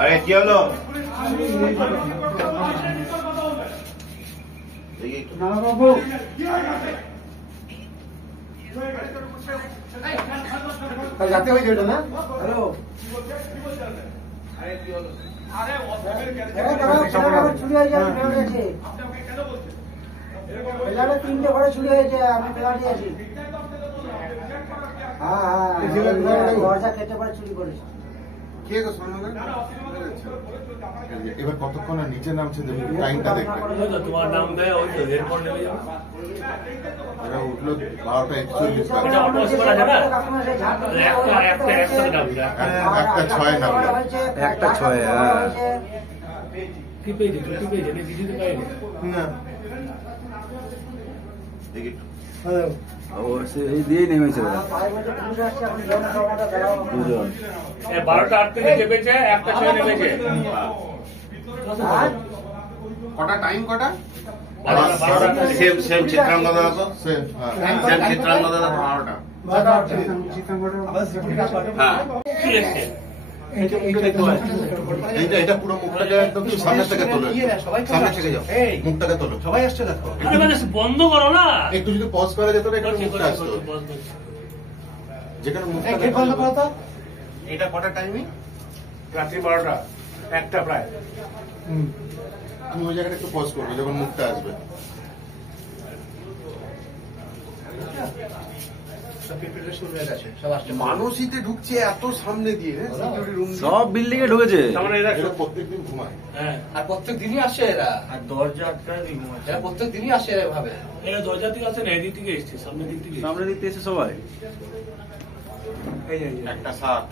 আরে কি হলো? বাবু রাতে হয়েছে ওটা না? হ্যালো চুরি হয়ে গেছে, 3টে ঘরে চুরি হয়েছে, আমি পেলাটি আছি। হ্যাঁ দরজা কেটে পরে চুরি করেছে। এবার কতক্ষণ নিচে নামছে টাইমটা দেখবে। তোমার নাম দেয় ওই তো এরপর নেমে যাবে। এরা উঠলো 12:41। একটা 6 নামলো। একটা 6 কি পেয়েছে? ছুটি পেয়েছে না? দিদিতে পাইনি না দেখি ও এই দিয়ে নেমেছে ওরা দুজন। 12টা 8 থেকে চেপেছে, একটা 6 নেমেছে। কটা টাইম কটা? সেম চিত্রাঙ্গ দাদা তো সেম সেম চিত্রাঙ্গ দাদা 12টা। হ্যাঁ এটা পুরো মুখটাকে একদম সামনে থেকে তোলো, সামনে থেকে যাও, মুখটাকে তোলো। সবাই আসছে দেখো, বন্ধ করো না, একটু যদি পজ করা যেত না, একটু মুখটা আসতো যেখানে মুখটা বন্ধ করো তো। এটা কটা টাইমিং? রাত্রি 12টা 1টা প্রায়। তুমি ওই জায়গাটা একটু পজ করবে যখন মুখটা আসবে। মানুষইতে ঢুকছে এত সামনে দিয়ে, সব বিল্ডিং এ ঢুকেছে। এরা প্রত্যেকদিন ঘুমায়। হ্যাঁ আর প্রত্যেক দিনই আসে এরা, আর দরজা আটকায় দিই এরা প্রত্যেক দিনই আসে এভাবে। এরা দরজা থেকে আসে না, এদিক থেকে এসছে, সামনের দিক থেকে। সামনে দিক থেকে এসে সবাই এই যে একটা 7